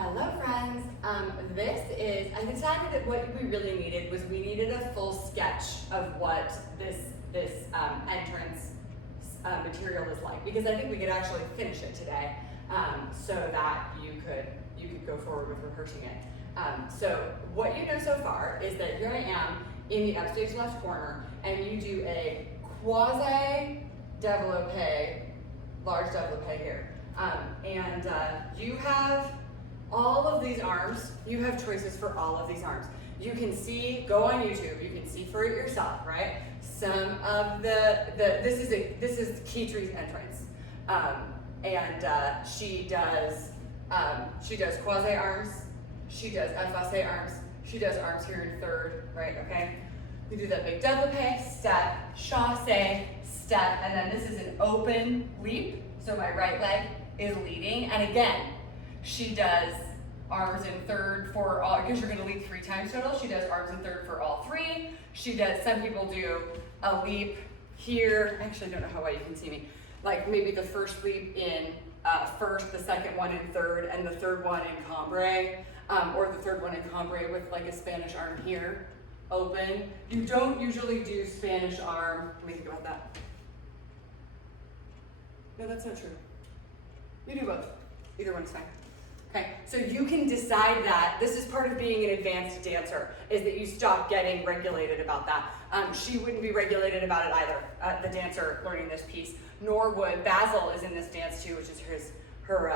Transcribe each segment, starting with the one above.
Hello friends, I decided that what we really needed was we needed a full sketch of what this entrance material is like, because I think we could actually finish it today, so that you could go forward with rehearsing it. So what you know so far is that here I am in the upstage left corner, and you do a quasi-développé, large développé here. You have all of these arms. You have choices for all of these arms. You can see, go on YouTube, you can see for it yourself, right? Some of this is Kitry's entrance. She does quasi arms, she does effacé arms, she does arms here in third, right, okay? We do that big développé, step, chassé, step, and then this is an open leap, so my right leg is leading, and again, she does arms in third for all, because you're gonna leap 3 times total, she does arms in third for all 3. She does, some people do a leap here, I actually don't know how well you can see me, like maybe the first leap in first, the second one in third, and the third one in Cambrai, or the third one in Cambrai with like a Spanish arm here, open. You don't usually do Spanish arm, let me think about that. No, that's not true. You do both, either one's fine. Okay, so you can decide that. This is part of being an advanced dancer, is that you stop getting regulated about that. She wouldn't be regulated about it either, the dancer learning this piece, nor would Basil is in this dance too, which is her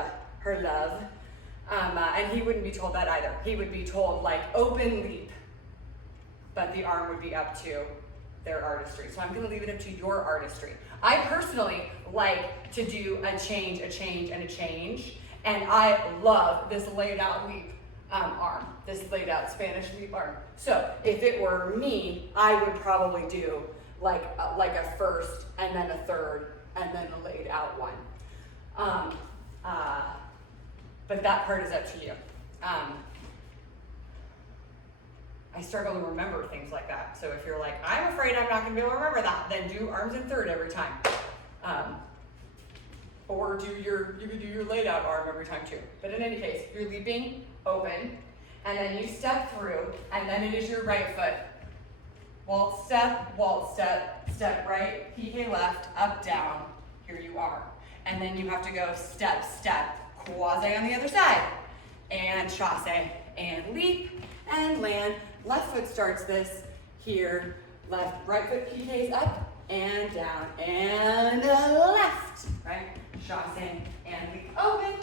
love. And he wouldn't be told that either. He would be told like open leap, but the arm would be up to their artistry. So I'm gonna leave it up to your artistry. I personally like to do a change, and a change. And I love this laid out leap arm, this laid out Spanish leap arm. So if it were me, I would probably do like a first and then a third and then a laid out one. But that part is up to you. I struggle to remember things like that. So if you're like, I'm afraid I'm not gonna be able to remember that, then do arms in third every time. Or you could do your laid out arm every time too. But in any case, you're leaping open, and then you step through, and then it is your right foot. Waltz, step right, piqué left, up, down, here you are. And then you have to go step, quasi on the other side, and chassé, and leap, and land. Left foot starts this here, right foot piqués up, and down, and left, right? Chassé and leap open,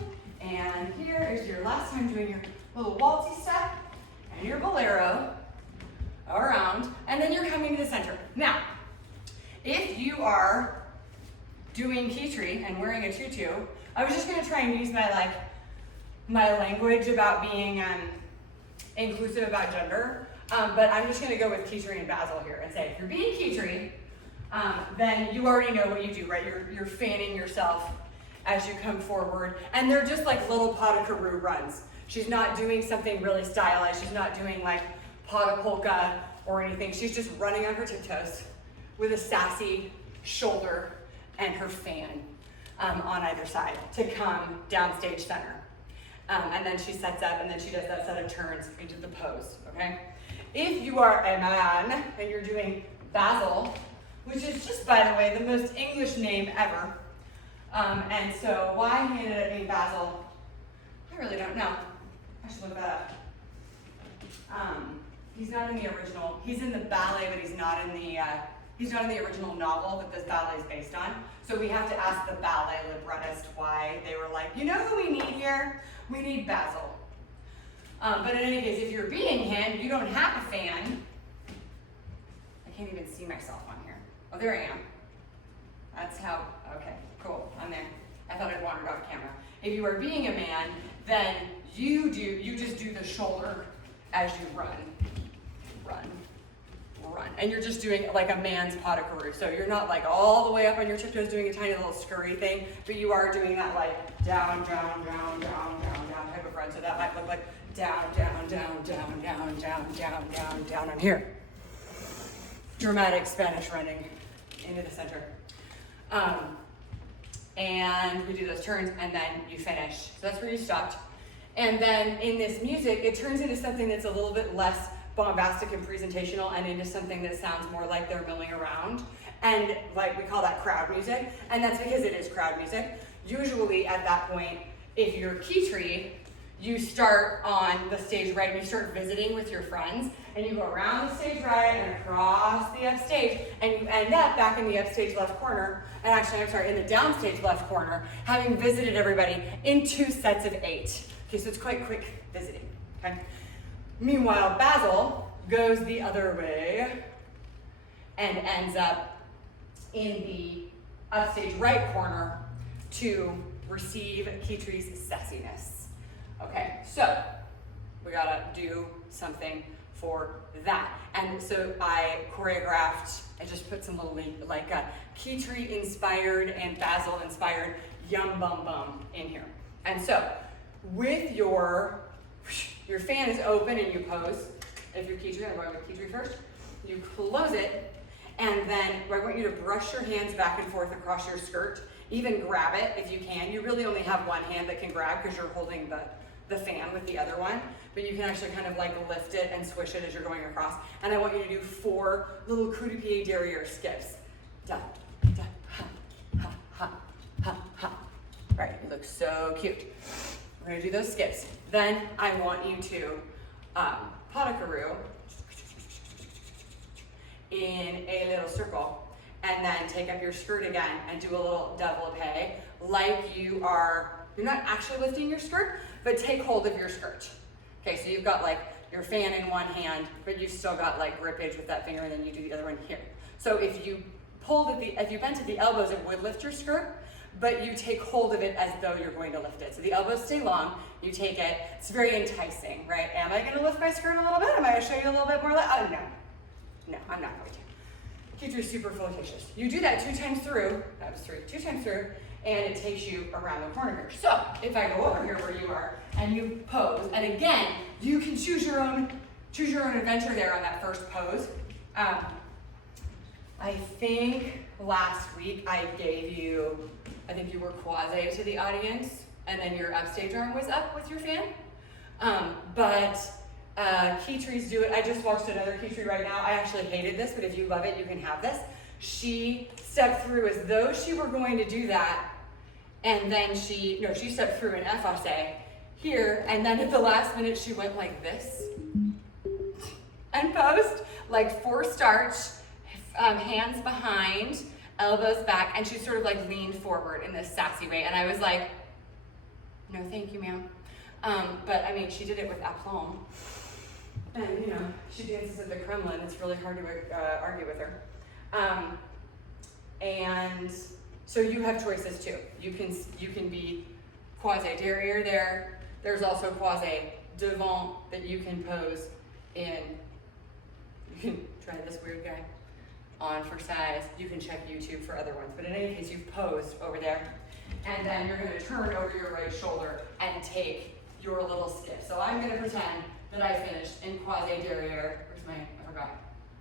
and here is your last time doing your little waltzy step and your bolero around, and then you're coming to the center. Now, if you are doing Kitry and wearing a tutu, I was just gonna try and use my language about being inclusive about gender, but I'm just gonna go with Kitry and Basil here and say, if you're being Kitry, then you already know what you do, right? You're fanning yourself as you come forward, and they're just like little pas de carreau runs. She's not doing something really stylized. She's not doing like pas de polka or anything. She's just running on her tiptoes with a sassy shoulder and her fan on either side to come down stage center. And then she sets up, and then she does that set of turns into the pose, okay? If you are a man and you're doing Basil, which is just, by the way, the most English name ever. And so why he ended up being Basil, I really don't know. I should look that up. He's not in the original. He's in the ballet, but he's not in the original novel that this ballet is based on. So we have to ask the ballet librettist why they were like, you know who we need here? We need Basil. But in any case, if you're being him, you don't have a fan. I can't even see myself on here. Oh, there I am. That's how, okay, cool, I'm there. I thought I'd wandered off camera. If you are being a man, then you just do the shoulder as you run. And you're just doing like a man's pas de carreau. So you're not like all the way up on your tiptoes doing a tiny little scurry thing, but you are doing that like down type of run. So that might look like down on here. Dramatic Spanish running into the center. And we do those turns, and then you finish. So that's where you stopped. And then in this music, it turns into something that's a little bit less bombastic and presentational and into something that sounds more like they're milling around. And like we call that crowd music. And that's because it is crowd music. Usually at that point, if you're key tree, you start on the stage right and you start visiting with your friends and you go around the stage right and across the upstage and you end up back in the upstage left corner, and actually I'm sorry, in the downstage left corner, having visited everybody in 2 sets of 8. Okay, so it's quite quick visiting, okay? Meanwhile, Basil goes the other way and ends up in the upstage right corner to receive key tree's sassiness. Okay, so we gotta do something for that. And so I choreographed, I just put some little like a key tree inspired and Basil inspired Yum Bum Bum in here. And so with your fan is open and you pose. If you're key tree, I'm going with key tree first. You close it, and then I want you to brush your hands back and forth across your skirt. Even grab it if you can. You really only have one hand that can grab because you're holding the fan with the other one, but you can actually kind of like lift it and swish it as you're going across. And I want you to do 4 little coup de pied derriere skips. Da, da, ha, ha, ha, ha, ha. Right, you look so cute. We're gonna do those skips. Then I want you to pas de carreau in a little circle, and then take up your skirt again and do a little développé, like you're not actually lifting your skirt, but take hold of your skirt. Okay, so you've got like your fan in one hand, but you've still got like grippage with that finger, and then you do the other one here. So if you bent at the elbows, it would lift your skirt, but you take hold of it as though you're going to lift it. So the elbows stay long, you take it, it's very enticing, right? Am I gonna lift my skirt a little bit? Am I gonna show you a little bit more? No, I'm not going to. Keep your super flirtatious. You do that 2 times through, that was 3, 2 times through, and it takes you around the corner here. So if I go over here where you are and you pose, and again, you can choose your own adventure there on that first pose. I think last week I think you were quasi to the audience, and then your upstage arm was up with your fan. Key trees do it. I just watched another key tree right now. I actually hated this, but if you love it, you can have this. She stepped through as though she were going to do that, and then she stepped through an effacé here, and then at the last minute she went like this and posed, like 4 starch, hands behind, elbows back, and she sort of like leaned forward in this sassy way, and I was like, no thank you, ma'am. But I mean, she did it with aplomb. And you know, she dances at the Kremlin. It's really hard to argue with her. And so you have choices too. You can be quasi derriere there. There's also quasi devant that you can pose in. You can try this weird guy on for size. You can check YouTube for other ones. But in any case, you've posed over there. And then you're going to turn over your right shoulder and take your little skip. So I'm going to pretend that I finished in quasi derriere. I forgot.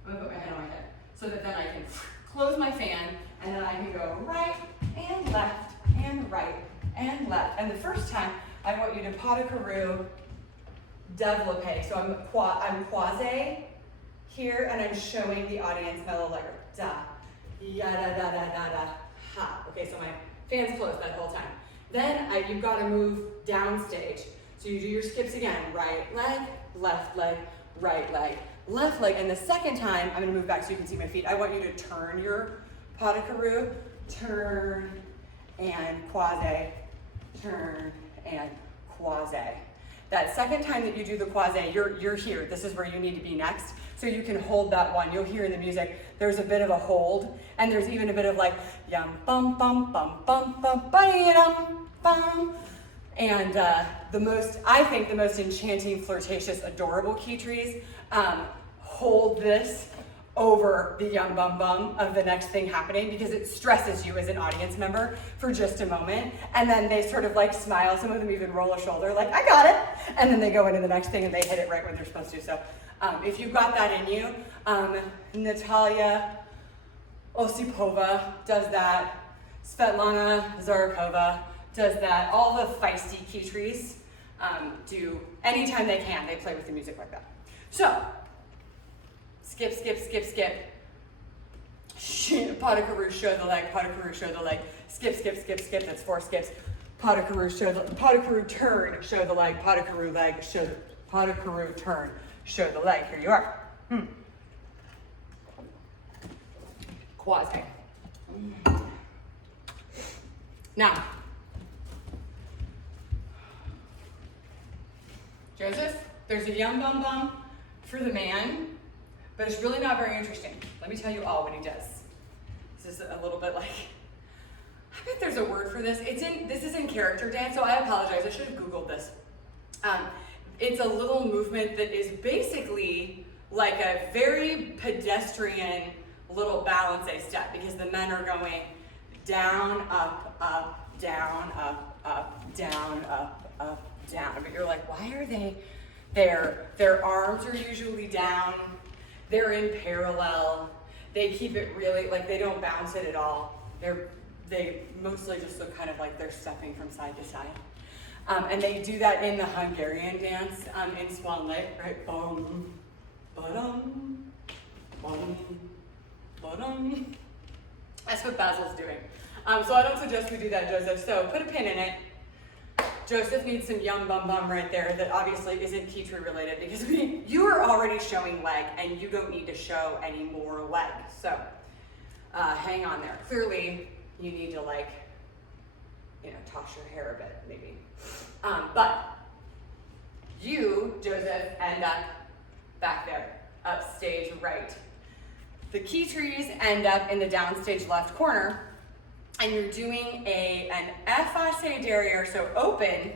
I'm going to put my head on my head so that then I can close my fan, and then I can go right and left and right and left. And the first time, I want you to pas de carreau, développé. So I'm quasi here, and I'm showing the audience my little letter. Da, ya da da da da da, ha. Okay, so my fan's closed that whole time. Then you've got to move downstage. So you do your skips again. Right leg, left leg, right leg, left leg. And the second time, I'm going to move back so you can see my feet. I want you to turn your pas de carreau, turn and quasi, turn and quasi. That second time that you do the quasi, you're here. This is where you need to be next. So you can hold that one. You'll hear in the music, there's a bit of a hold, and there's even a bit of like, yum bum bum bum bum bum ba-dum bum. And I think the most enchanting, flirtatious, adorable key trees hold this over the yum bum bum of the next thing happening, because it stresses you as an audience member for just a moment. And then they sort of like smile. Some of them even roll a shoulder like, I got it. And then they go into the next thing and they hit it right when they're supposed to. So if you've got that in you, Natalia Osipova does that. Svetlana Zarkova does that. All the feisty key trees do anytime they can. They play with the music like that. So, skip, skip, skip, skip. Pas de Carrou, show the leg, pas de Carrou, show the leg. Skip, skip, skip, skip, that's 4 skips. Pas de Carrou, pas de Carrou, turn, show the leg, pas de Carrou, leg, pas de Carrou, turn, show the leg. Here you are. Quasi. Now, Joseph, there's a yum bum bum for the man, but it's really not very interesting. Let me tell you all what he does. This is a little bit like, I bet there's a word for this. This is in character dance, so I apologize. I should have Googled this. It's a little movement that is basically like a very pedestrian little balance step, because the men are going down, up, up, down, up, up, down, up, up, down. But you're like, why are they there? Their arms are usually down. They're in parallel. They keep it really, like, they don't bounce it at all. They mostly just look kind of like they're stepping from side to side. And they do that in the Hungarian dance in Swan Lake, right? Bum, ba-dum, bum, ba-dum. That's what Basil's doing. So I don't suggest we do that, Joseph. So put a pin in it. Joseph needs some yum bum bum right there that obviously isn't Kitri related, because you are already showing leg and you don't need to show any more leg. So hang on there. Clearly you need to, like, you know, toss your hair a bit maybe. But you, Joseph, end up back there, up stage right. The Kitris end up in the downstage left corner, and you're doing an effacé derrière, so open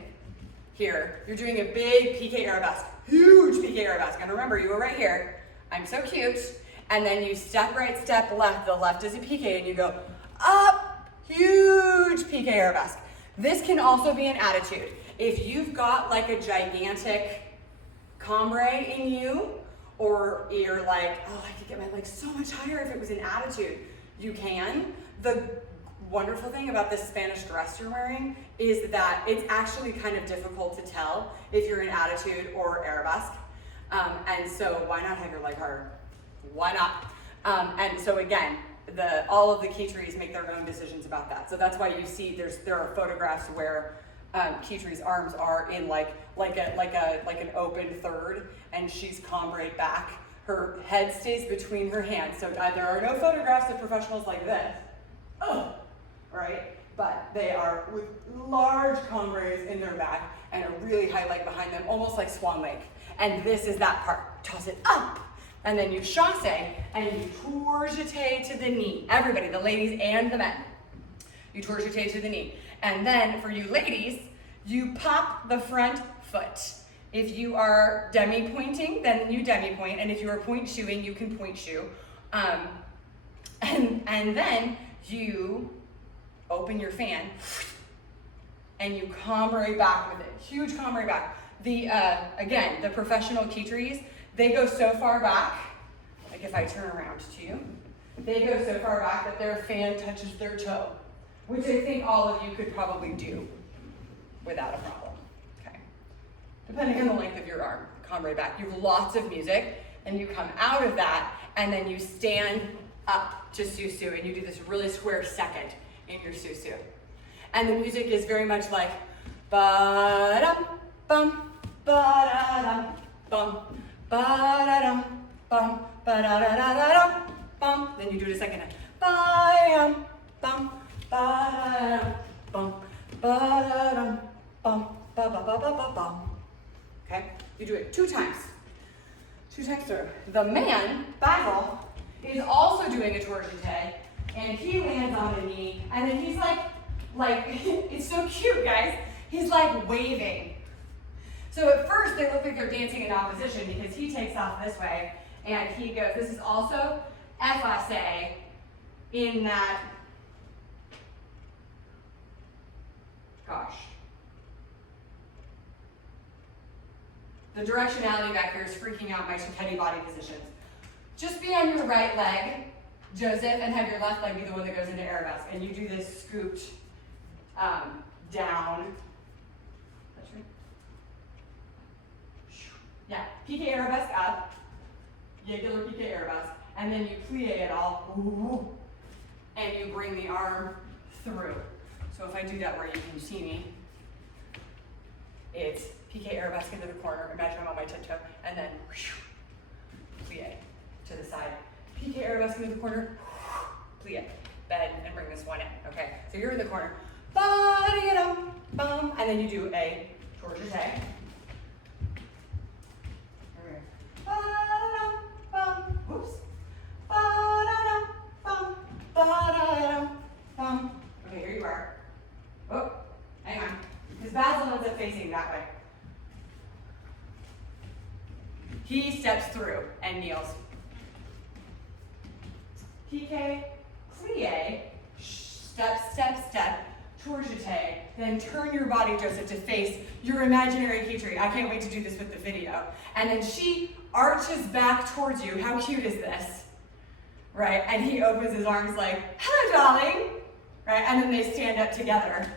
here. You're doing a big piqué arabesque, huge piqué arabesque. And remember, you were right here. I'm so cute. And then you step right, step left. The left is a piqué, and you go up, huge piqué arabesque. This can also be an attitude. If you've got like a gigantic cambray in you, or you're like, oh, I could get my legs so much higher if it was an attitude, you can. The wonderful thing about this Spanish dress you're wearing is that it's actually kind of difficult to tell if you're in attitude or arabesque. And so why not have your leg higher? Why not? And so again, all of the Kitris make their own decisions about that. So that's why you see there are photographs where Kitri's arms are in like an open third, and she's cambrayed back. Her head stays between her hands. So there are no photographs of professionals like this. Oh, right? But they are with large cambrays in their back and a really high leg behind them, almost like Swan Lake. And this is that part. Toss it up. And then you chasse and you tour jeté to the knee. Everybody, the ladies and the men. You tour jeté to the knee. And then for you ladies, you pop the front foot. If you are demi-pointing, then you demi-point. And if you are point shoeing, you can point shoe. And then you open your fan and you cambray back with it. Huge cambray back. Again, the professional Kitris, they go so far back, like if I turn around to you, they go so far back that their fan touches their toe, which I think all of you could probably do without a problem. Okay. Depending on the length of your arm, cambray back. You have lots of music, and you come out of that, and then you stand up to susu, and you do this really square second in your susu. And the music is very much like ba-dum, bum, ba-da-dum, bum, ba-da-dum, bum, ba-da-da-da-da-dum, bum. Then you do it a second time. Ba-dum, bum, ba-da-dum, bum, ba-da-dum, bum, ba-ba-ba-ba-ba-bum. Okay? You do it 2 times. 2 times through. The man, Basil, is also doing a tour jeté, and he lands on a knee, and then he's like, it's so cute, guys. He's like waving. So at first they look like they're dancing in opposition because he takes off this way, and he goes, this is also effacé in that, gosh. The directionality back here is freaking out my Shakedi body positions. Just be on your right leg, Joseph, and have your left leg be the one that goes into arabesque. And you do this scooped down. That's right. PK arabesque up, regular PK arabesque, and then you plie it all, ooh, and you bring the arm through. So if I do that where you can see me, it's PK arabesque into the corner, imagine I'm on my tiptoe, and then whew, plie to the side. PK arabesque into the corner, plie, bend, and bring this one in. Okay, so you're in the corner, and then you do a tour jeté. Oops. Okay, here you are. Oh, hang on. Because Basil ends up facing that way. He steps through and kneels. PK, plie, step, step, step, tour jeté, then turn your body, Joseph, to face your imaginary Kitri. I can't wait to do this with the video. And then she arches back towards you. How cute is this? Right? And he opens his arms like, hello, darling. Right? And then they stand up together.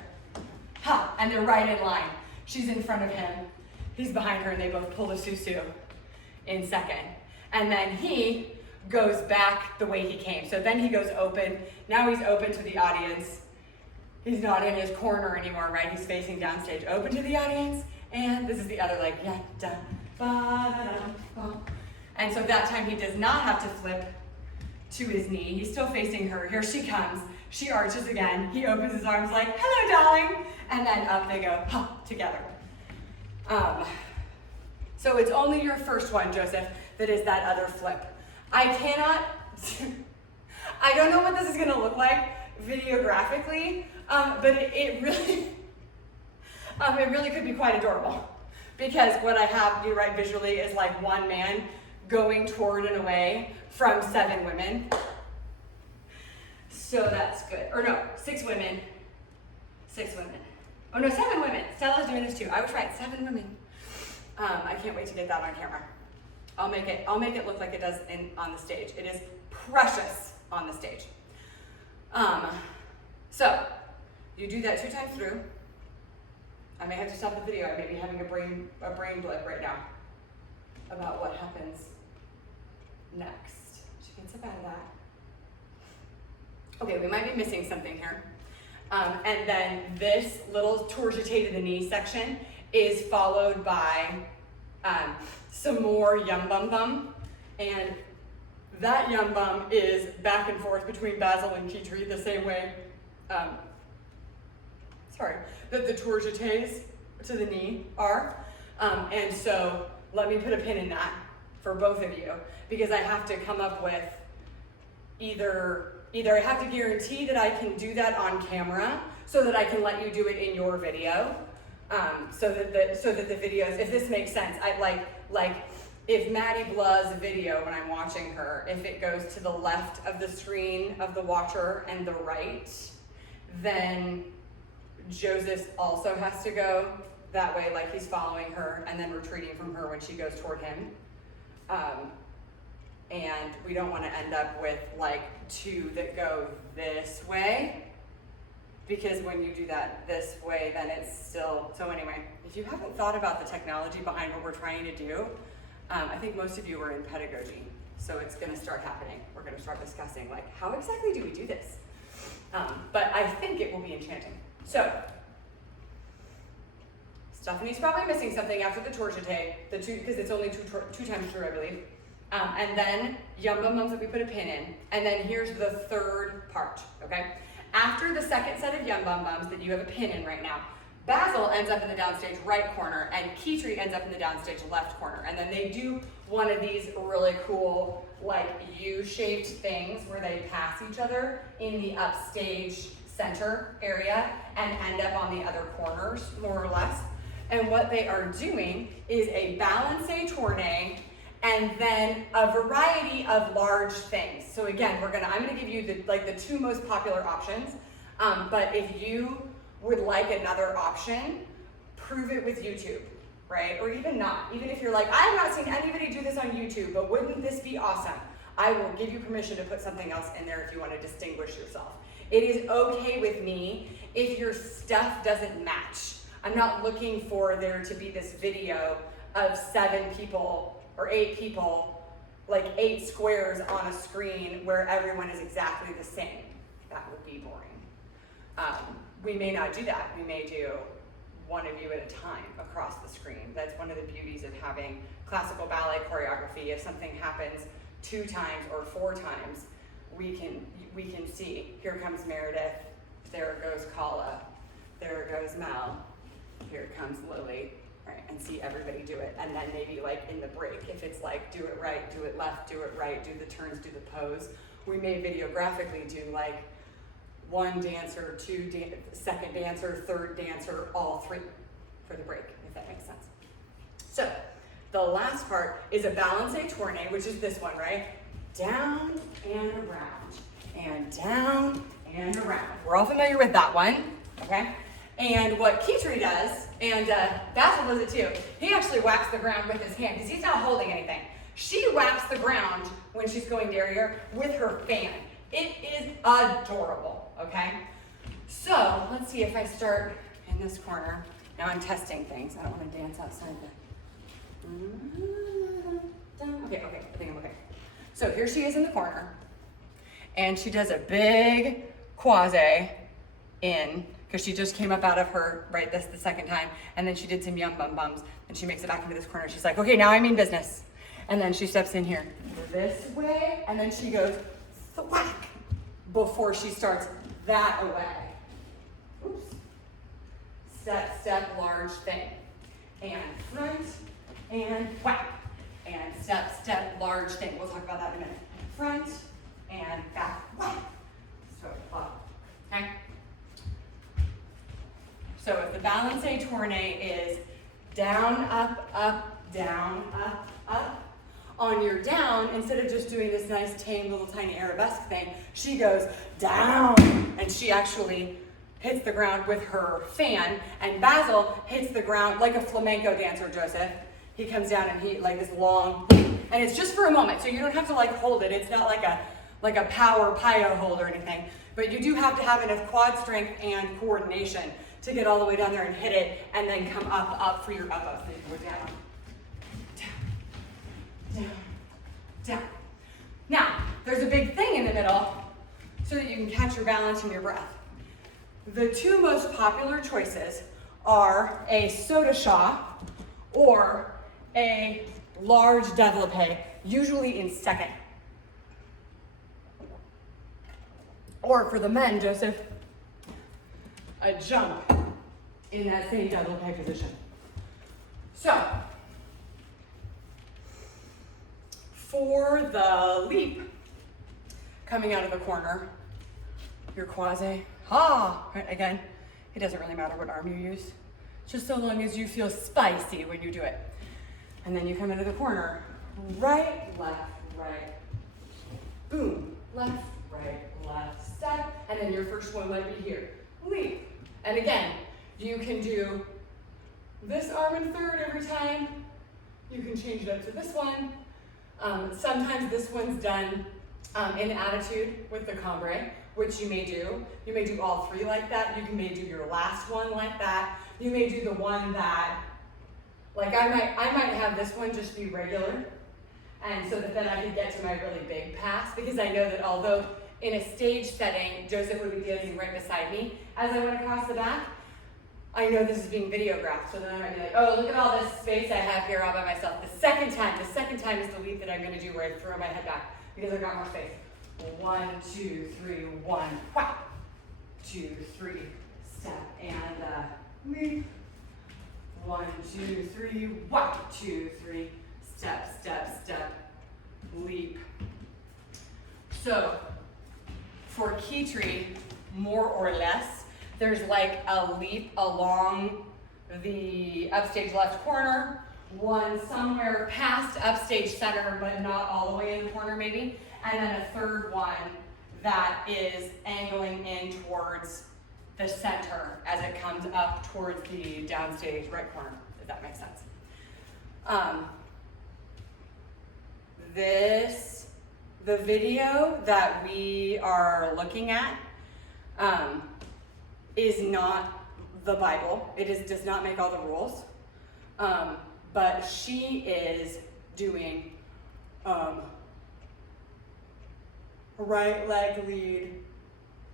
Ha! And they're right in line. She's in front of him. He's behind her, and they both pull the susu in second. And then he goes back the way he came. So then he goes open. Now he's open to the audience. He's not in his corner anymore, right? He's facing downstage. Open to the audience. And this is the other leg. Yeah, da, ba, da, da, ba. And so that time he does not have to flip to his knee. He's still facing her. Here she comes. She arches again. He opens his arms like, hello, darling. And then up they go, ha, together. So it's only your first one, Joseph, that is that other flip. I don't know what this is gonna look like videographically, but it really could be quite adorable. Because what I have you right visually is like one man going toward and away from 7 women. So that's good. Or no, 6 women. 6 women. Oh no, 7 women. Stella's doing this too. I was right, 7 women. I can't wait to get that on camera. I'll make it look like it does on the stage. It is precious on the stage. So you do that 2 times through. I may have to stop the video. I may be having a brain blip right now about what happens next. She gets up out of that. Okay, we might be missing something here. And then this little tour jeté to the knee section is followed by some more yum bum bum. And that yum bum is back and forth between Basil and Kitri the same way, that the tour jetés to the knee are. And so let me put a pin in that for both of you, because I have to come up with either I have to guarantee that I can do that on camera so that I can let you do it in your video, so that the videos, if this makes sense, I like if Maddie Blah's video when I'm watching her, if it goes to the left of the screen of the watcher and the right, then Joseph also has to go that way, like he's following her and then retreating from her when she goes toward him. And we don't want to end up with like 2 that go this way, because when you do that this way, then it's still, so anyway, if you haven't thought about the technology behind what we're trying to do, I think most of you are in pedagogy, so it's going to start happening. We're going to start discussing like, how exactly do we do this? But I think it will be enchanting. So, Stephanie's probably missing something after the tour jeté, because it's only two times through, I believe. And then yum bum bums that we put a pin in. And then here's the third part, okay? After the second set of yum bum bums that you have a pin in right now, Basil ends up in the downstage right corner and Kitri ends up in the downstage left corner. And then they do one of these really cool like U-shaped things where they pass each other in the upstage center area and end up on the other corners, more or less. And what they are doing is a balancé tournée and then a variety of large things. So again, I'm gonna give you the 2 most popular options. But if you would like another option, prove it with YouTube, right? Or even not. Even if you're like, I have not seen anybody do this on YouTube, but wouldn't this be awesome? I will give you permission to put something else in there if you want to distinguish yourself. It is okay with me if your stuff doesn't match. I'm not looking for there to be this video of 7 people or 8 people, like 8 squares on a screen where everyone is exactly the same. That would be boring. We may not do that. We may do one of you at a time across the screen. That's one of the beauties of having classical ballet choreography. If something happens 2 times or 4 times, we can see, here comes Meredith, there goes Kala, there goes Mel, here comes Lily, right? And see everybody do it. And then maybe like in the break, if it's like do it right, do it left, do it right, do the turns, do the pose, we may videographically do like 1 dancer, 2 second dancer, 3rd dancer, all 3 for the break, if that makes sense. So the last part is a balancé tourné, which is this one, right? Down and around, and down and around. We're all familiar with that one, okay? And what Kitri does, and Basil does it too, he actually whacks the ground with his hand, because he's not holding anything. She whacks the ground when she's going derriere with her fan. It is adorable, okay? So let's see if I start in this corner. Now I'm testing things. I don't want to dance outside the... Okay, I think I'm okay. So here she is in the corner, and she does a big quasi in, because she just came up out of her, right, this the second time, and then she did some yum bum bums, and she makes it back into this corner. She's like, okay, now I mean business. And then she steps in here this way, and then she goes thwack before she starts that away. Oops. Step, step, large thing. And front, and whack. And step, step, large thing. We'll talk about that in a minute. Front, and back, whack. So up, okay? So if the balancé tourné is down, up, down, up, on your down, instead of just doing this nice, tame, little tiny arabesque thing, she goes down, and she actually hits the ground with her fan, and Basil hits the ground like a flamenco dancer, Joseph. He comes down and he, like this long, and it's just for a moment, so you don't have to like hold it. It's not like a power pio hold or anything, but you do have to have enough quad strength and coordination to get all the way down there and hit it, and then come up for your up. So you can go down. Down, down. Now, there's a big thing in the middle so that you can catch your balance and your breath. The 2 most popular choices are a soda shot or a large développé, usually in second. Or for the men, Joseph, a jump in that same développé position. So, for the leap, coming out of the corner, your quasi, right, again, it doesn't really matter what arm you use, just so long as you feel spicy when you do it. And then you come into the corner, right, left, right, boom, left, step, and then your first one might be here, leap. And again, you can do this arm in third every time. You can change it up to this one. Sometimes this one's done in attitude with the cambre, which you may do. You may do all 3 like that. You may do your last one like that. You may do the one that, like I might have this one just be regular, and so that then I could get to my really big pass, because I know that although in a stage setting, Joseph would be dancing right beside me as I went across the back, I know this is being videographed, so then I might be like, oh, look at all this space I have here all by myself. The second time is the leap that I'm gonna do where I throw my head back, because I've got more space. 1, 2, 3, 1, whack. 2, 3, step, and leap. 1, 2, 3, whack. 2, 3, step, step, step, leap. So, for Kitri, more or less, there's like a leap along the upstage left corner, one somewhere past upstage center, but not all the way in the corner maybe, and then a third one that is angling in towards the center as it comes up towards the downstage right corner, if that makes sense. The video that we are looking at is not the Bible. It does not make all the rules, but she is doing right leg lead.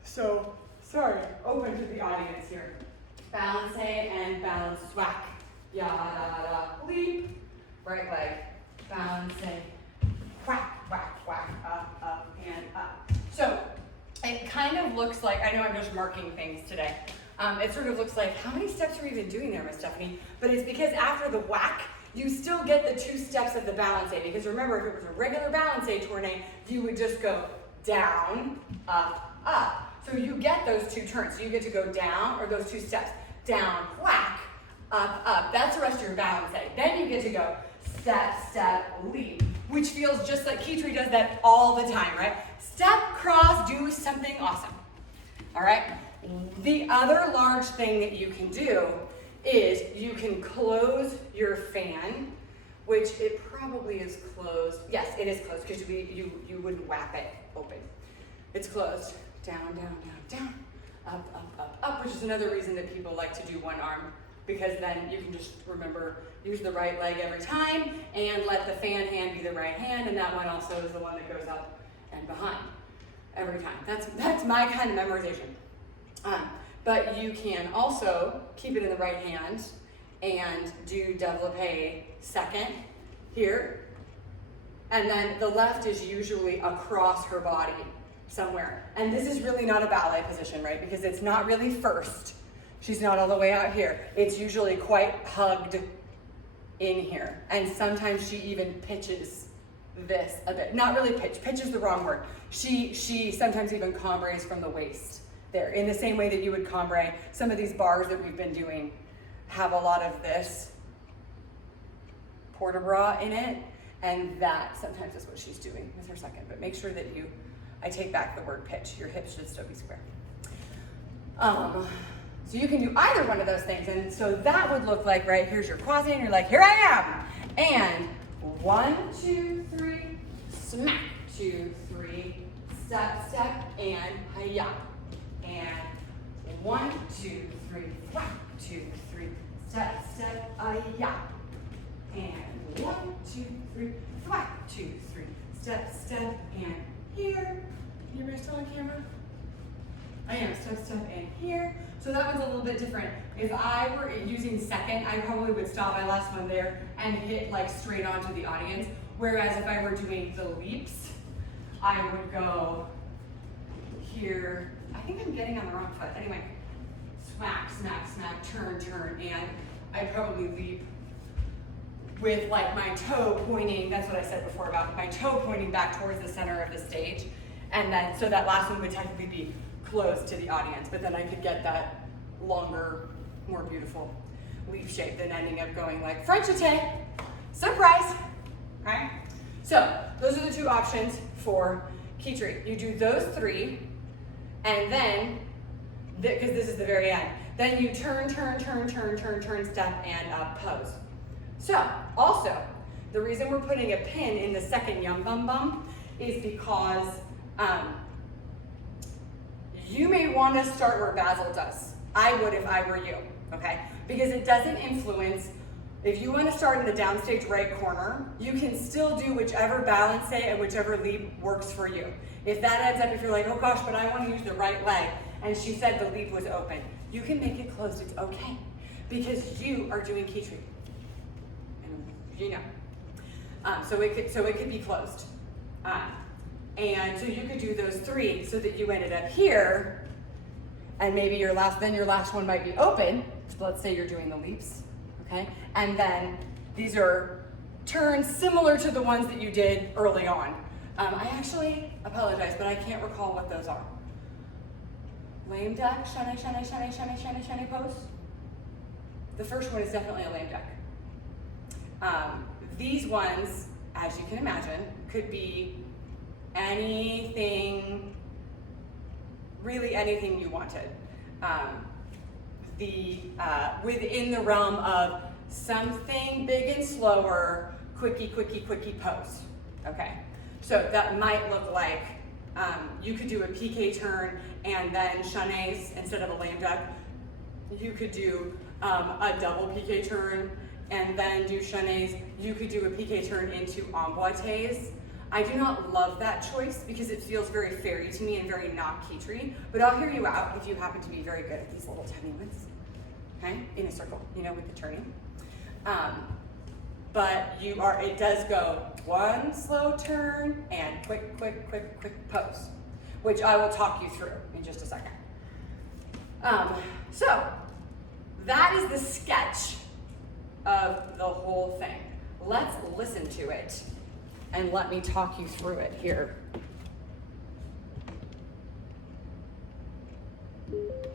So, sorry, open to the audience here. Balance and balance, whack, yada, leap, right leg, balance, whack, whack, whack, up, and up. So, it kind of looks like, I know I'm just marking things today. It sort of looks like, how many steps are we even doing there, Miss Stephanie? But it's because after the whack, you still get the 2 steps of the balance. Because remember, if it was a regular balance tournament, you would just go down, up, up. So you get those 2 turns. So you get to go down, or those 2 steps. Down, whack, up, up. That's the rest of your balance. Then you get to go step, step, leap, which feels just like Kitri does that all the time, right? Step, cross, do something awesome. All right? The other large thing that you can do is you can close your fan, which it probably is closed. Yes, it is closed because you wouldn't whap it open. It's closed. Down, down, down, down. Up, up, up, up, which is another reason that people like to do one arm, because then you can just remember, use the right leg every time and let the fan hand be the right hand, and that one also is the one that goes up and behind every time. That's my kind of memorization. But you can also keep it in the right hand and do développé second here, and then the left is usually across her body somewhere. And this is really not a ballet position, right? Because it's not really first. She's not all the way out here. It's usually quite hugged in here. And sometimes she even pitches this a bit. Not really pitch is the wrong word. She sometimes even cambres from the waist there. In the same way that you would cambre, some of these bars that we've been doing have a lot of this port-a-bras in it. And that sometimes is what she's doing with her second. But make sure that I take back the word pitch. Your hips should still be square. So you can do either one of those things. And so that would look like, right, here's your quasi, and you're like, here I am. And 1, 2, 3, smack, 2, 3, step, step, and hi-ya. And 1, 2, 3, whack, 2, 3, step, step, hi-ya. And 1, 2, 3, whack, 2, 3, step, step, and here. Anybody still on camera? I am. Step, step, and here. So that one's a little bit different. If I were using second, I probably would stop my last one there and hit like straight onto the audience. Whereas if I were doing the leaps, I would go here. I think I'm getting on the wrong foot. Anyway, smack, smack, smack, turn, turn, and I'd probably leap with like my toe pointing, that's what I said before about my toe pointing back towards the center of the stage. And then, so that last one would technically be close to the audience, but then I could get that longer, more beautiful leaf shape than ending up going like French attack, surprise, right? So those are the 2 options for Kitri. You do those 3, and then, because this is the very end, then you turn, turn, turn, turn, turn, turn, step, and up pose. So, also, the reason we're putting a pin in the second yum bum bum is because you may want to start where Basil does. I would if I were you, okay? Because it doesn't influence, if you want to start in the downstage right corner, you can still do whichever balance and whichever leap works for you. If that ends up, if you're like, oh gosh, but I want to use the right leg, and she said the leap was open, you can make it closed, it's okay. Because you are doing Kitri. You know, so it could be closed, and so you could do those 3 so that you ended up here, and maybe your last one might be open. So let's say you're doing the leaps, okay, and then these are turns similar to the ones that you did early on. I actually apologize, but I can't recall what those are. Lame duck, shane, shane, shane, shane, shane, shane pose. The first one is definitely a lame duck. These ones, as you can imagine, could be anything, really anything you wanted. Within the realm of something big and slower, quickie, quickie, quickie pose. Okay, so that might look like you could do a PK turn and then chanes instead of a lame duck. You could do a double PK turn and then do chenets. You could do a piqué turn into emboîtés. I do not love that choice because it feels very fairy to me and very not Kitri, but I'll hear you out if you happen to be very good at these little tiny ones, okay? In a circle, you know, with the turning. But it does go one slow turn and quick pose, which I will talk you through in just a second. So that is the sketch of the whole thing. Let's listen to it and let me talk you through it here.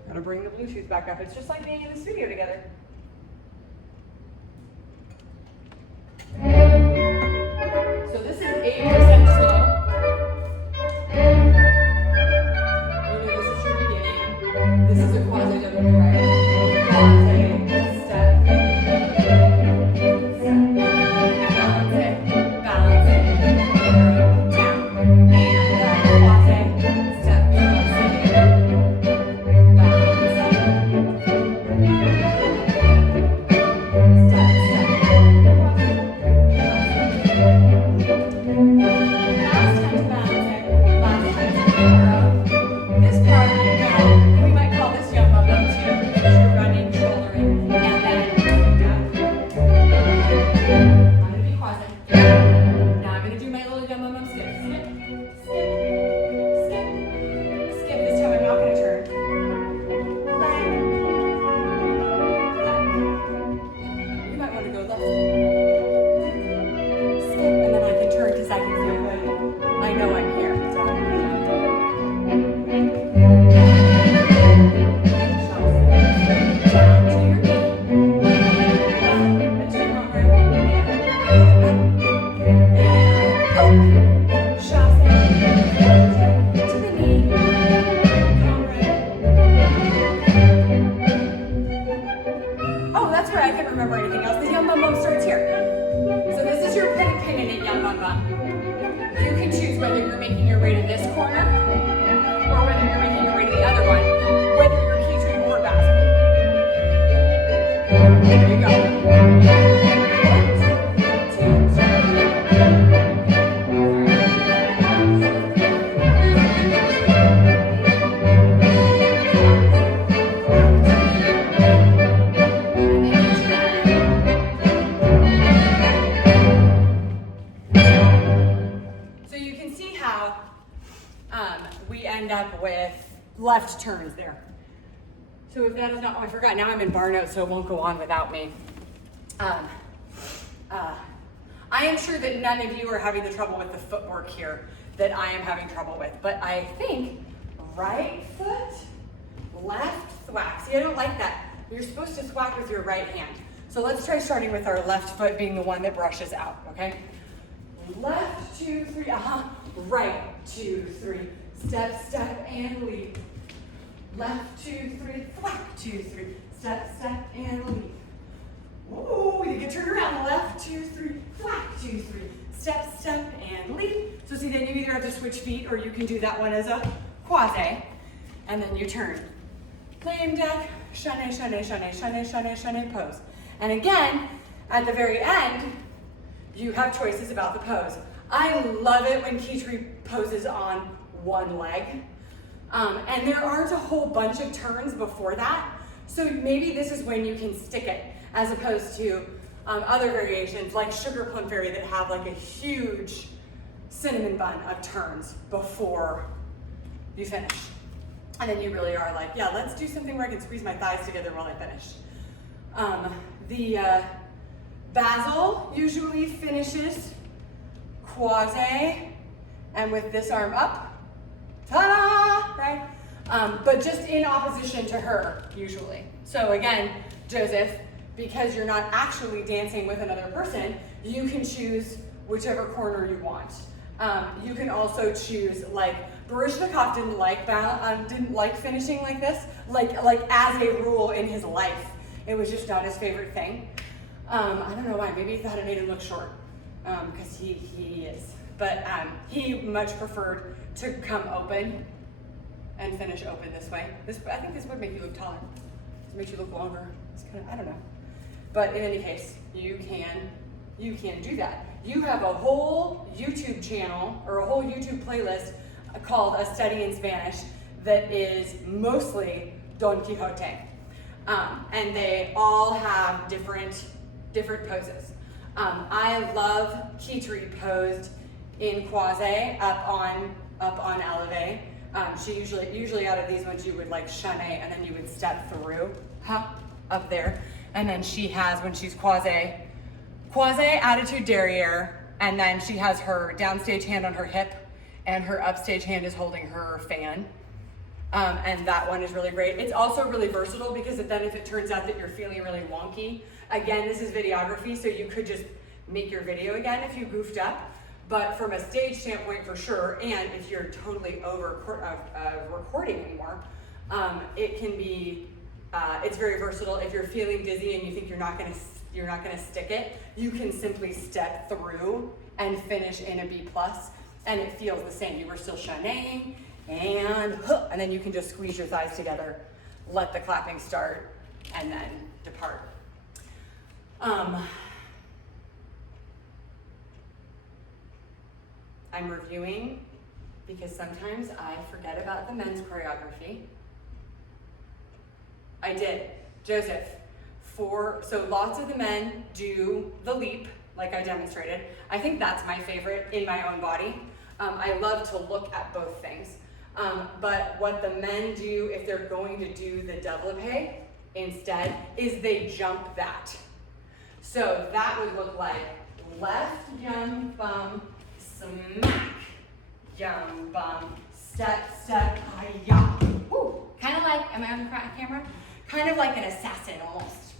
Gotta bring the Bluetooth back up. It's just like being in the studio together. So this is 8% slow. This is your beginning. This is a quasi double, right? Quasi, step, balance it, down, and quasi, step, balance it, left turns there. So if that is not, I forgot, now I'm in bar notes, so it won't go on without me. I am sure that none of you are having the trouble with the footwork here that I am having trouble with, but I think right foot, left thwack. See, I don't like that. You're supposed to thwack with your right hand. So let's try starting with our left foot being the one that brushes out, okay? Left, 2, 3, right, 2, 3, step, and leap. Left, 2, 3, thwack, 2, 3, step, and leap. Ooh, you can turn around, left, 2, 3, thwack, 2, 3, step, and leap. So see, then you either have to switch feet or you can do that one as a quasi, and then you turn. Claim deck, chenet, pose. And again, at the very end, you have choices about the pose. I love it when Kitri poses on one leg. And there aren't a whole bunch of turns before that. So maybe this is when you can stick it, as opposed to other variations like Sugar Plum Fairy that have like a huge cinnamon bun of turns before you finish. And then you really are like, yeah, let's do something where I can squeeze my thighs together while I finish. The Basil usually finishes quasi and with this arm up, ta-da, right? But just in opposition to her, usually. So again, Joseph, because you're not actually dancing with another person, you can choose whichever corner you want. You can also choose, like, Baryshnikov didn't like finishing like this, like as a rule in his life. It was just not his favorite thing. I don't know why, maybe he thought it made him look short, because he is. But he much preferred to come open and finish open this way. I think this would make you look taller. It makes you look longer. It's kind of, I don't know. But in any case, you can do that. You have a whole YouTube channel or a whole YouTube playlist called A Study in Spanish that is mostly Don Quixote. And they all have different poses. I love Kitri posed in croisé up on eleve. She usually out of these ones you would like chané and then you would step through up there. And then she has, when she's croisé attitude derriere, and then she has her downstage hand on her hip and her upstage hand is holding her fan. And that one is really great. It's also really versatile because then if it turns out that you're feeling really wonky, again, this is videography, so you could just make your video again if you goofed up. But from a stage standpoint, for sure, and if you're totally over recording anymore, it can be. It's very versatile. If you're feeling dizzy and you think you're not gonna stick it, you can simply step through and finish in a B+, and it feels the same. You were still chanéing, and then you can just squeeze your thighs together, let the clapping start, and then depart. I'm reviewing because sometimes I forget about the men's choreography. I did. Joseph, so lots of the men do the leap, like I demonstrated. I think that's my favorite in my own body. I love to look at both things. But what the men do, if they're going to do the développé instead, is they jump that. So that would look like left jump, bum, smack, jump, bum, step, hi-ya. Kind of like, am I on the camera? Kind of like an assassin almost.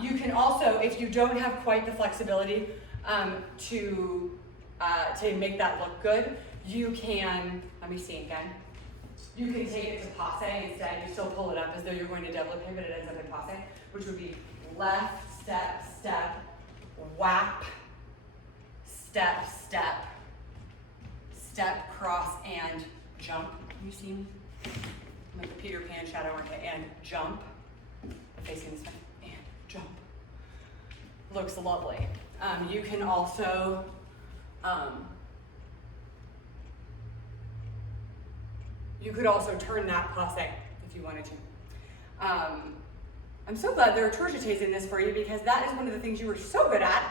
You can also, if you don't have quite the flexibility to make that look good, you can, let me see again. You can take it to passe instead. You still pull it up as though you're going to développé, but it ends up in passe, which would be left, step, step, whap, step, step, step, cross, and jump. Can you see me? I'm like a Peter Pan shadow, aren't I? And jump. Facing this way. And jump. Looks lovely. You can also you could also turn that passe if you wanted to. I'm so glad there are torchetés in this for you because that is one of the things you were so good at.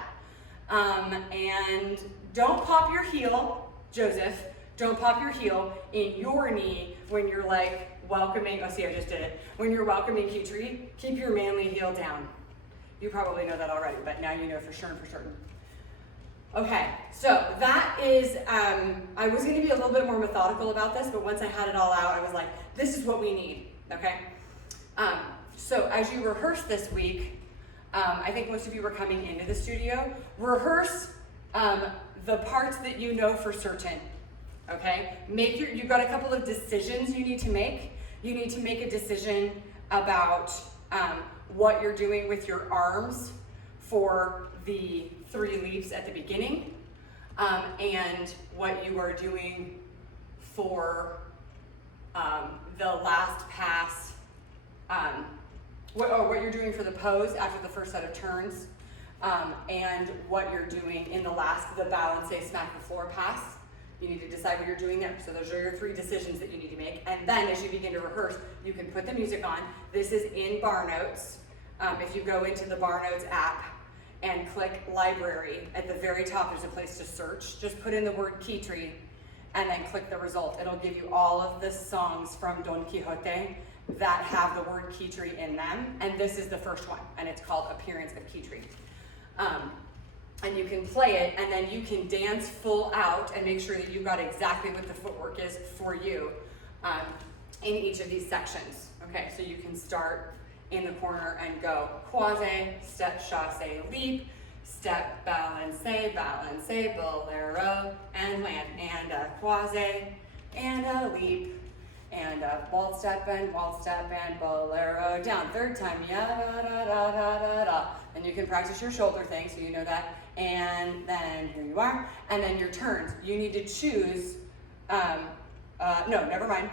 And don't pop your heel, Joseph. Don't pop your heel in your knee when you're like welcoming, oh see I just did it. When you're welcoming Kitri, keep your manly heel down. You probably know that already, but now you know for sure and for certain. Okay, so that is, I was gonna be a little bit more methodical about this, but once I had it all out, I was like, this is what we need, okay? So as you rehearse this week, I think most of you were coming into the studio, rehearse the parts that you know for certain, okay? You've got a couple of decisions you need to make. You need to make a decision about what you're doing with your arms for the 3 leaps at the beginning, and what you are doing for the last pass, what you're doing for the pose after the first set of turns, and what you're doing in the balance, smack the floor pass. You need to decide what you're doing there. So those are your 3 decisions that you need to make. And then as you begin to rehearse, you can put the music on. This is in Bar Notes. If you go into the Bar Notes app and click library, at the very top there's a place to search. Just put in the word Kitri and then click the result. It'll give you all of the songs from Don Quixote that have the word Kitri in them. And this is the first one, and it's called Appearance of Kitri. And you can play it, and then you can dance full out and make sure that you've got exactly what the footwork is for you in each of these sections. Okay, so you can start in the corner and go croisé, step, chasse, leap, step, balance, bolero, and land, and a croisé, and a leap, and a waltz step, and bolero, down. 3rd time, ya-da-da-da-da-da-da. And you can practice your shoulder thing, so you know that. And then here you are. And then your turns. You need to choose, no, never mind.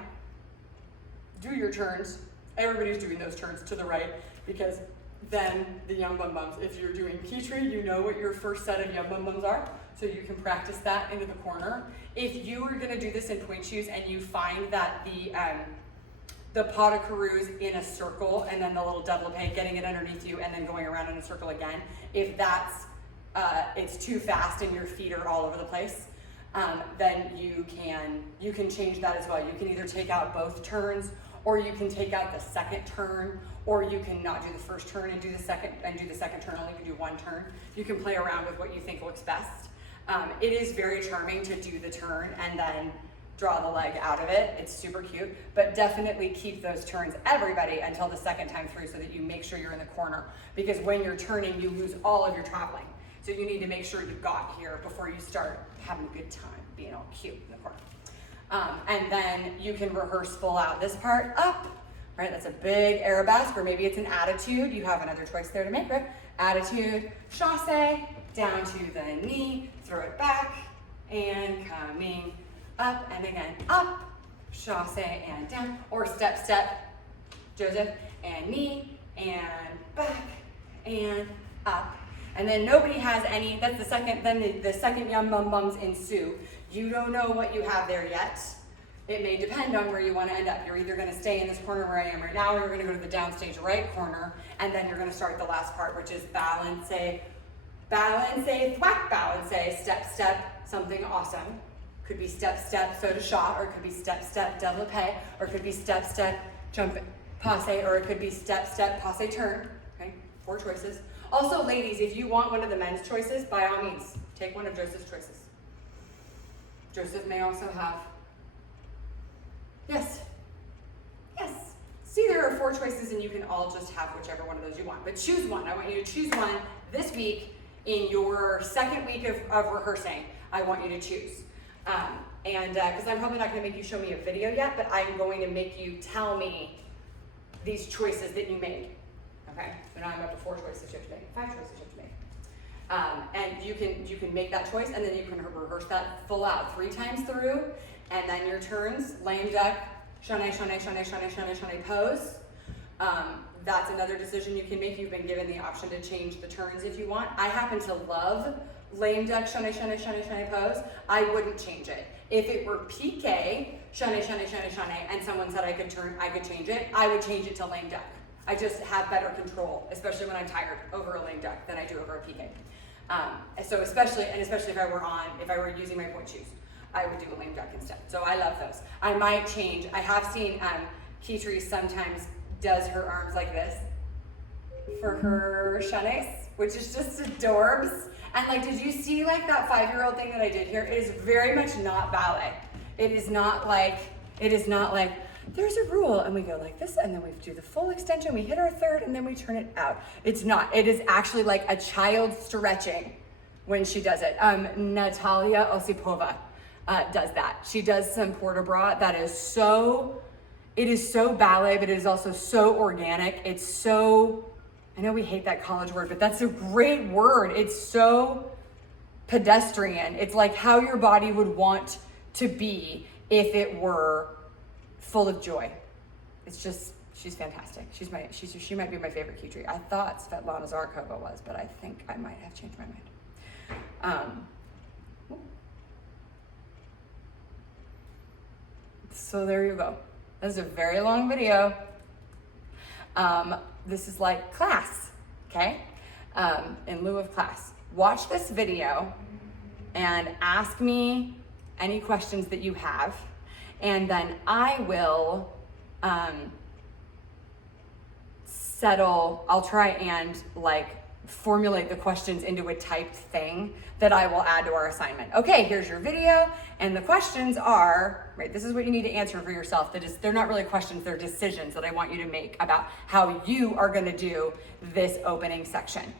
Do your turns. Everybody's doing those turns to the right because than the Yum Bum Bums. If you're doing Kitri, you know what your first set of Yum Bum Bums are, so you can practice that into the corner. If you are gonna do this in point shoes and you find that the pas de courroux in a circle and then the little développé, getting it underneath you and then going around in a circle again, if that's, it's too fast and your feet are all over the place, then you can change that as well. You can either take out both turns, or you can take out the second turn, or you can not do the first turn and do the second turn only. You can do one turn. You can play around with what you think looks best. It is very charming to do the turn and then draw the leg out of it. It's super cute, but definitely keep those turns, everybody, until the second time through so that you make sure you're in the corner, because when you're turning, you lose all of your traveling. So you need to make sure you got here before you start having a good time, being all cute in the corner. And then you can rehearse full out this part up, right? That's a big arabesque, or maybe it's an attitude. You have another choice there to make, right? Attitude, chassé, down to the knee, throw it back, and coming up, and again, up, chassé, and down, or step, step, Joseph, and knee, and back, and up. And then nobody has any, that's the second, then the second Yum Bum Bums ensue. You don't know what you have there yet. It may depend on where you want to end up. You're either going to stay in this corner where I am right now, or you're going to go to the downstage right corner, and then you're going to start the last part, which is balancé, balancé, thwack, balancé, step, step, something awesome. Could be step, step, saut de chat, or it could be step, step, développé, or it could be step, step, jump, passe, or it could be step, step, passe, turn. Okay, 4 choices. Also, ladies, if you want one of the men's choices, by all means, take one of Joseph's choices. Joseph may also have, yes, yes. See, there are 4 choices and you can all just have whichever one of those you want, but choose one. I want you to choose one this week in your second week of rehearsing. I want you to choose. Because I'm probably not gonna make you show me a video yet, but I'm going to make you tell me these choices that you made. Okay, so now I'm up to 4 choices you have to make, 5 choices you have to make. And you can make that choice, and then you can rehearse that full out 3 times through, and then your turns, lame duck, chané, chané, chané, chané, chané, chané, pose. That's another decision you can make. You've been given the option to change the turns if you want. I happen to love lame duck, chané, chané, chané, chané, pose. I wouldn't change it. If it were piqué, chané, chané, chané, chané, and someone said I could change it, I would change it to lame duck. I just have better control, especially when I'm tired, over a lame duck than I do over a piqué. So especially if I were using my point shoes, I would do a lame duck instead. So I love those. I might change. I have seen Kitri sometimes does her arms like this for her chanés, which is just adorbs. And like, did you see like that 5-year-old thing that I did here? It is very much not ballet. It is not like, there's a rule and we go like this and then we do the full extension, we hit our third and then we turn it out. It's not. It is actually like a child stretching when she does it. Natalia Osipova does that. She does some port de bras that is so, it is so ballet, but it is also so organic. It's so, I know we hate that college word, but that's a great word. It's so pedestrian. It's like how your body would want to be if it were full of joy. It's just, she's fantastic. She might be my favorite Kitri. I thought Svetlana Zarkova was, but I think I might have changed my mind. So there you go. This is a very long video. This is like class, okay? In lieu of class. Watch this video and ask me any questions that you have. And then I will I'll try and like formulate the questions into a typed thing that I will add to our assignment. Okay, here's your video, and the questions are, right, this is what you need to answer for yourself. They're not really questions, they're decisions that I want you to make about how you are gonna do this opening section.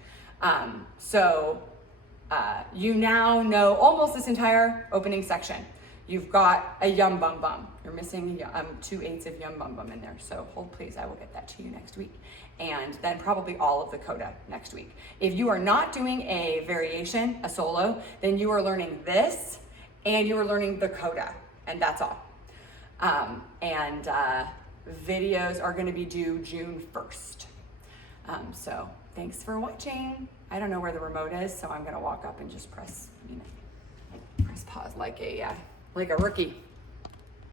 You now know almost this entire opening section. You've got a Yum Bum Bum. You're missing 2/8 of Yum Bum Bum in there. So hold please, I will get that to you next week. And then probably all of the coda next week. If you are not doing a variation, a solo, then you are learning this and you are learning the coda, and that's all. Videos are gonna be due June 1st. So thanks for watching. I don't know where the remote is, so I'm gonna walk up and just press, press pause like a rookie.